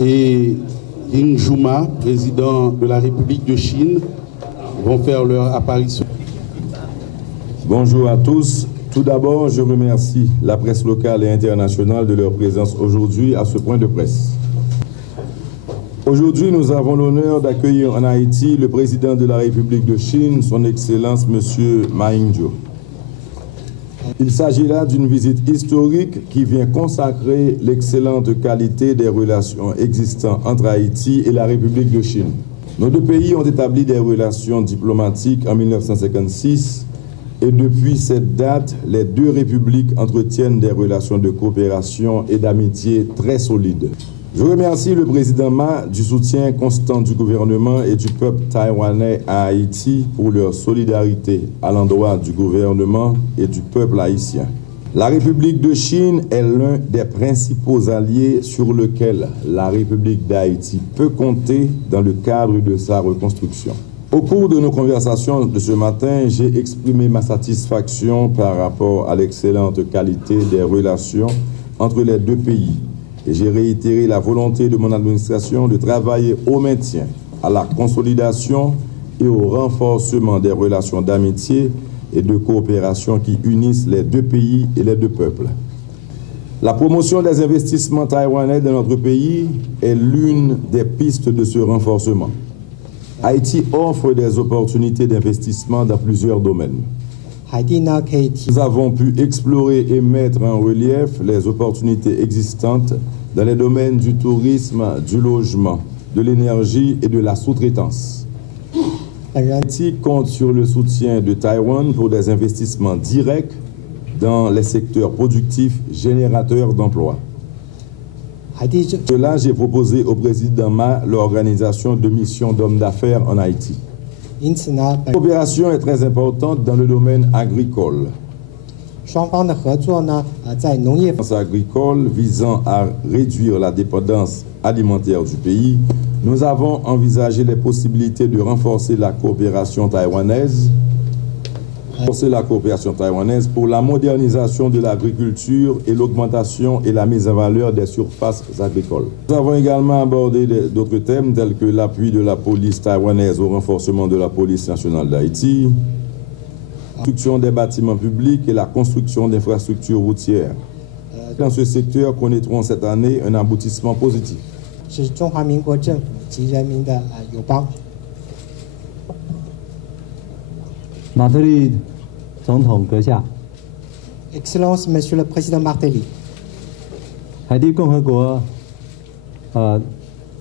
Et Ying Juma, président de la République de Chine, vont faire leur apparition. Bonjour à tous. Tout d'abord, je remercie la presse locale et internationale de leur présence aujourd'hui à ce point de presse. Aujourd'hui, nous avons l'honneur d'accueillir en Haïti le président de la République de Chine, son Excellence M. Ma Ying-jeou. Il s'agit là d'une visite historique qui vient consacrer l'excellente qualité des relations existantes entre Haïti et la République de Chine. Nos deux pays ont établi des relations diplomatiques en 1956 et depuis cette date, les deux républiques entretiennent des relations de coopération et d'amitié très solides. Je remercie le président Ma du soutien constant du gouvernement et du peuple taïwanais à Haïti pour leur solidarité à l'endroit du gouvernement et du peuple haïtien. La République de Chine est l'un des principaux alliés sur lesquels la République d'Haïti peut compter dans le cadre de sa reconstruction. Au cours de nos conversations de ce matin, j'ai exprimé ma satisfaction par rapport à l'excellente qualité des relations entre les deux pays. Et j'ai réitéré la volonté de mon administration de travailler au maintien, à la consolidation et au renforcement des relations d'amitié et de coopération qui unissent les deux pays et les deux peuples. La promotion des investissements taïwanais dans notre pays est l'une des pistes de ce renforcement. Haïti offre des opportunités d'investissement dans plusieurs domaines. Nous avons pu explorer et mettre en relief les opportunités existantes dans les domaines du tourisme, du logement, de l'énergie et de la sous-traitance. Haïti compte sur le soutien de Taïwan pour des investissements directs dans les secteurs productifs générateurs d'emplois. Cela, j'ai proposé au président Ma l'organisation de missions d'hommes d'affaires en Haïti. La coopération est très importante dans le domaine agricole. Agricole visant à réduire la dépendance alimentaire du pays, nous avons envisagé les possibilités de renforcer la coopération taïwanaise pour la modernisation de l'agriculture et l'augmentation et la mise en valeur des surfaces agricoles. Nous avons également abordé d'autres thèmes tels que l'appui de la police taïwanaise au renforcement de la police nationale d'Haïti, la construction des bâtiments publics et la construction d'infrastructures routières. Dans ce secteur, connaîtront cette année un aboutissement positif. Excellence, Monsieur le Président Martelly. 海地共和国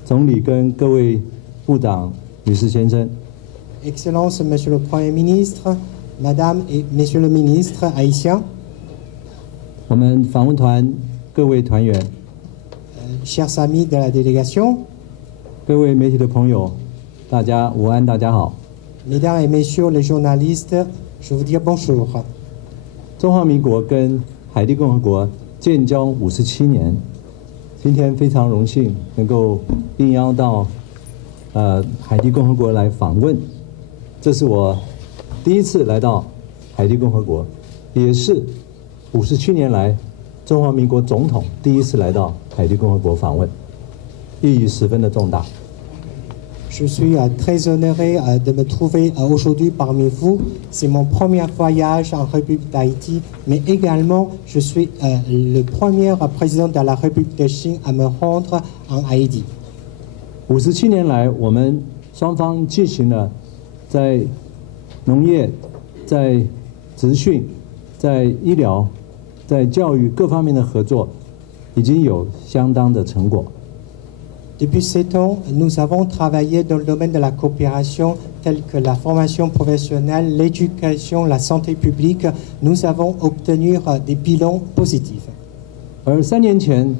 总理跟各位部长、女士、先生。Excellence, Monsieur le Premier ministre, Madame et Messieurs le ministre haïtiens. 我们访问团各位团员。Chers amis de la délégation. 各位媒体的朋友，大家午安，大家好。Mesdames et Messieurs les journalistes, je vous dis bonjour. 中华民国跟海地共和国建交57年，今天非常荣幸能够应邀到海地共和国来访问。这是我第一次来到海地共和国，也是57年来中华民国总统第一次来到海地共和国访问，意义十分的重大。Je suis très honoré de me trouver aujourd'hui parmi vous. C'est mon premier voyage en République d'Haïti, mais également je suis le premier président de la République de Chine à me rendre en Haïti. 57年来，我们双方进行了在农业、在职训、在医疗、在教育各方面的合作，已经有相当的成果。Depuis 7 ans, nous avons travaillé dans le domaine de la coopération telle que la formation professionnelle, l'éducation, la santé publique. Nous avons obtenu des bilans positifs. 而3年前，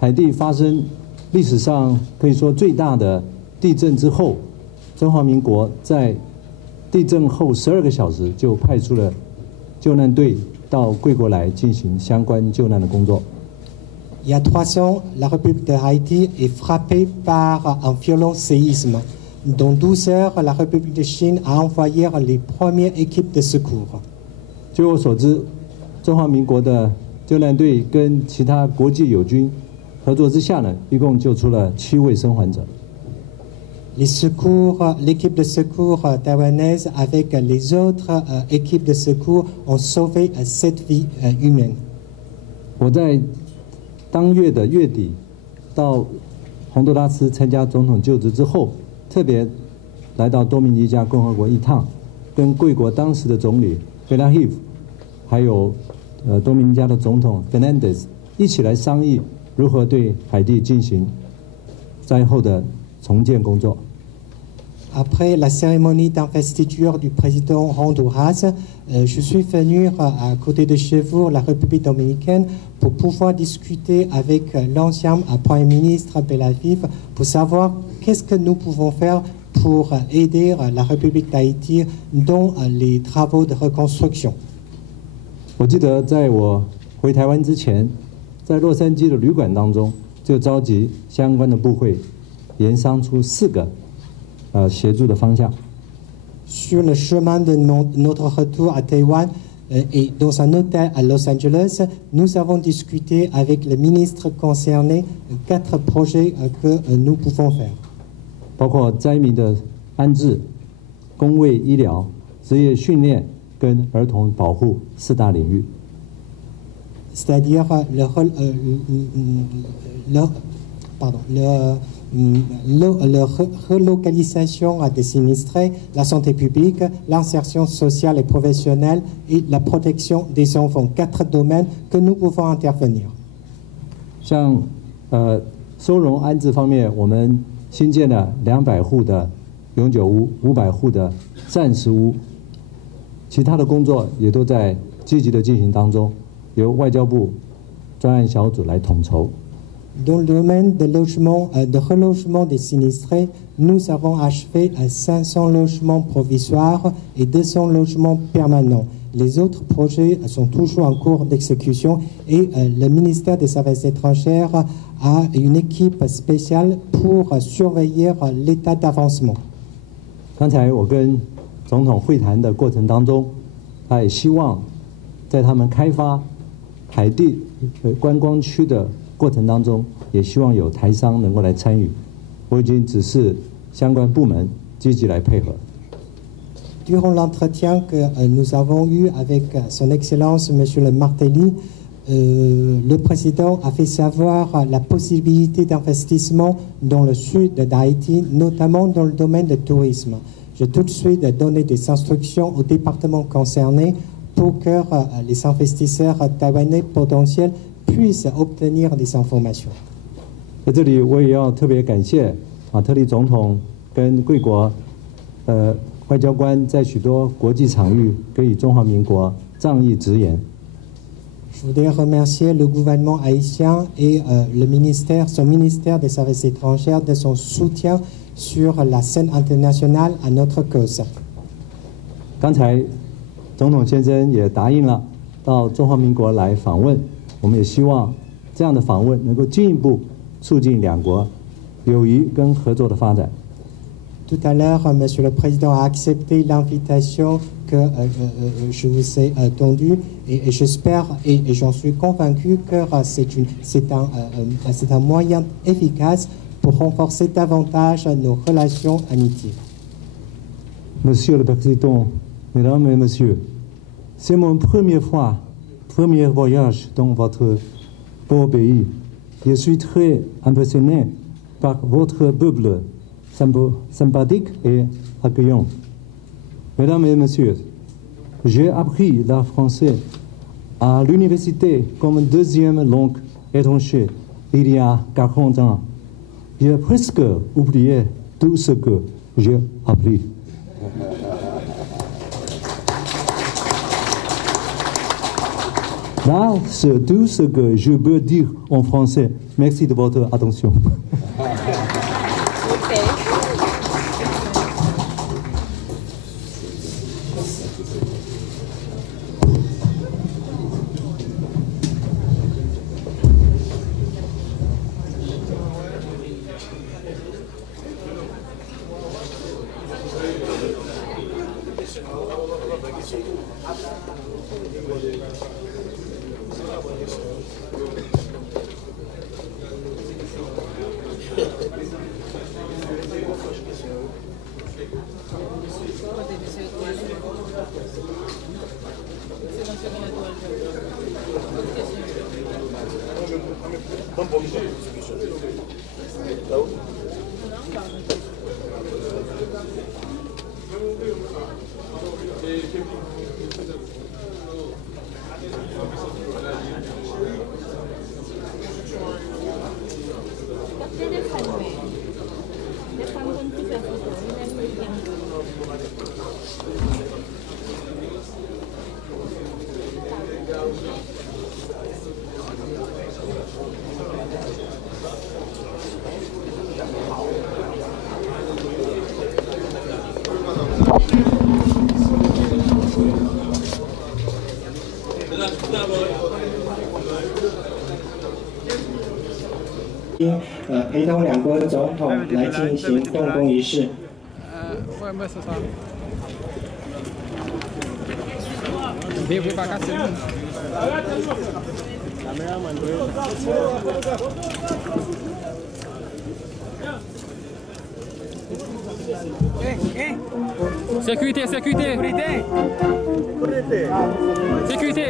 海地发生历史上可以说最大的地震之后，中华民国在地震后12个小时就派出了救难队到贵国来进行相关救难的工作。Il y a 3 ans, la République de Haïti est frappée par un violent séisme. Dans 12 heures, la République de Chine a envoyé les premières équipes de secours. 据我所知，中华民国的救难队跟其他国际友军合作之下呢，一共救出了7位生还者。L'équipe de secours taïwanaise avec les autres équipes de secours ont sauvé 7 vies humaines. 我在当月的月底到洪都拉斯参加总统就职之后，特别来到多米尼加共和国一趟，跟贵国当时的总理贝拉希夫，还有多米尼加的总统 Fernandez 一起来商议如何对海地进行灾后的重建工作。Après la cérémonie d'investiture du président Honduras, je suis venu à côté de chez vous, la République dominicaine, pour pouvoir discuter avec l'ancien Premier ministre Belaviv pour savoir qu'est-ce que nous pouvons faire pour aider la République d'Haïti dans les travaux de reconstruction. 我记得在我回台湾之前，在洛杉矶的旅馆当中，就召集相关的部会，研商出4个协助的方向。Sur le chemin de notre retour à Taïwan et dans un hôtel à Los Angeles, nous avons discuté avec le ministre concerné 4 projets que nous pouvons faire. 包括灾民的安置、公卫医疗、职业训练跟儿童保护4大领域。C'est-à-dire la relocalisation des sinistrés, la santé publique, l'insertion sociale et professionnelle et la protection des enfants. 4 domaines que nous pouvons intervenir. 像收容安置方面，我们新建了200户的永久屋、500户的暂时屋，其他的工作也都在积极的进行当中，由外交部专案小组来统筹。Dans le domaine de logement, de relogement des sinistrés, nous avons achevé 500 logements provisoires et 200 logements permanents. Les autres projets sont toujours en cours d'exécution et le ministère des Affaires étrangères a une équipe spéciale pour surveiller l'état d'avancement. 刚才我跟总统会谈的过程当中，他也希望在他们开发海地观光区的过程当中，也希望有台商能够来参与。我已经指示相关部门积极来配合。Durant l'entretien que nous avons eu avec Son Excellence Monsieur le Martelly, le président a fait savoir la possibilité d'investissement dans le sud d'Haïti, notamment dans le domaine du tourisme. J'ai tout de suite donné des instructions au département concerné pour que les investisseurs taïwanais potentiels puissent obtenir des informations. 在这里，我也要特别感谢特里总统跟贵国外交官在许多国际场域给予中华民国仗义直言。Je voudrais remercier le gouvernement haïtien et son ministère des Affaires étrangères de son soutien sur la scène internationale à notre cause. 刚才总统先生也答应了到中华民国来访问，我们也希望这样的访问能够进一步促进两国友谊跟合作的发展。Tout à l'heure, Monsieur le Président a accepté l'invitation que je vous ai tendue et j'espère et j'en suis convaincu que c'est un moyen efficace pour renforcer davantage nos relations amitiées. Monsieur le Président, Mesdames et Messieurs, c'est mon premier voyage dans votre beau pays. Je suis très impressionné par votre peuple sympathique et accueillant. Mesdames et Messieurs, j'ai appris le français à l'université comme deuxième langue étrangère il y a 40 ans. J'ai presque oublié tout ce que j'ai appris. Là, c'est tout ce que je peux dire en français. Merci de votre attention. 陪同两国总统来进行动工仪式。Sécurité, sécurité. Sécurité.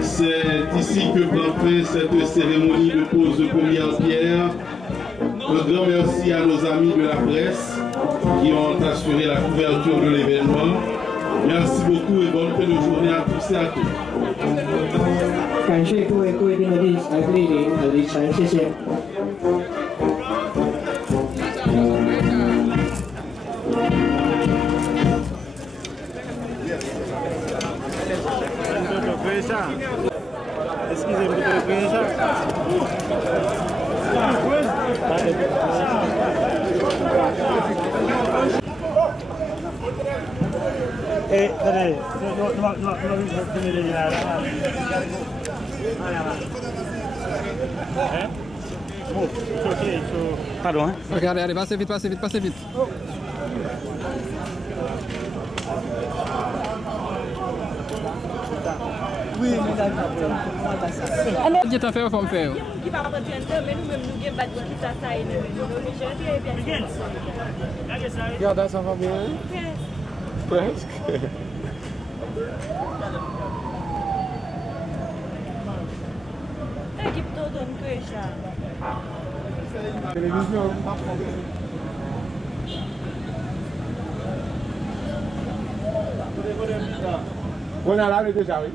C'est ici que prend fin cette cérémonie de pose de première pierre. Un grand merci à nos amis de la presse qui ont assuré la couverture de l'événement. Merci beaucoup et bonne fin de journée à tous et à toutes. 感谢各位贵宾的莅临和莅临，谢谢。 Excusez-moi de prendre ça. Eh, allez, non, pardon. Regardez, allez, passez vite, passez vite, passez vite. Oui, mesdames, Qu'est-ce que tu as fait au fond faire? qui va reprendre mais nous-mêmes nous avons battu qui ça ça et nous bien. Regarde, ça va bien. Presque. Équipe tout donne que ça. Télévision. On a là déjà, oui.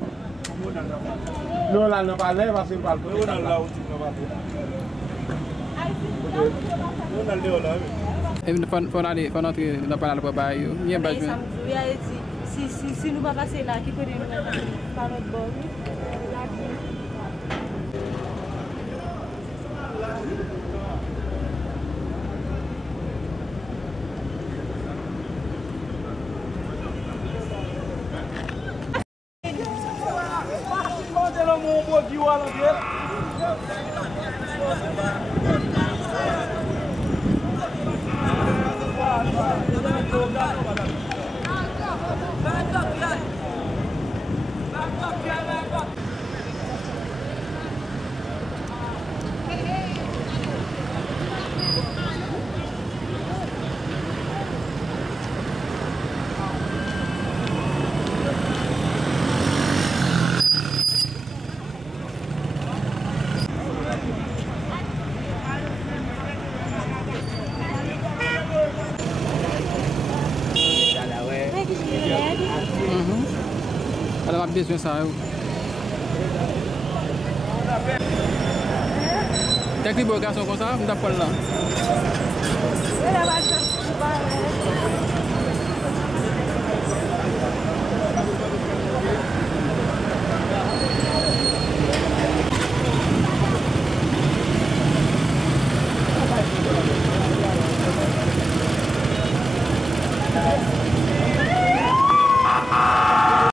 Non, là, on pas là, parce que pas le là où tu peux pas. Il faut aller, faut entrer dans le palais pour bailler. Il y a pas de Si nous ne pas passer là, qui peut nous par notre bord. Elle a besoin de ça. T'as écrit pour le garçon comme ça, on t'a pas là.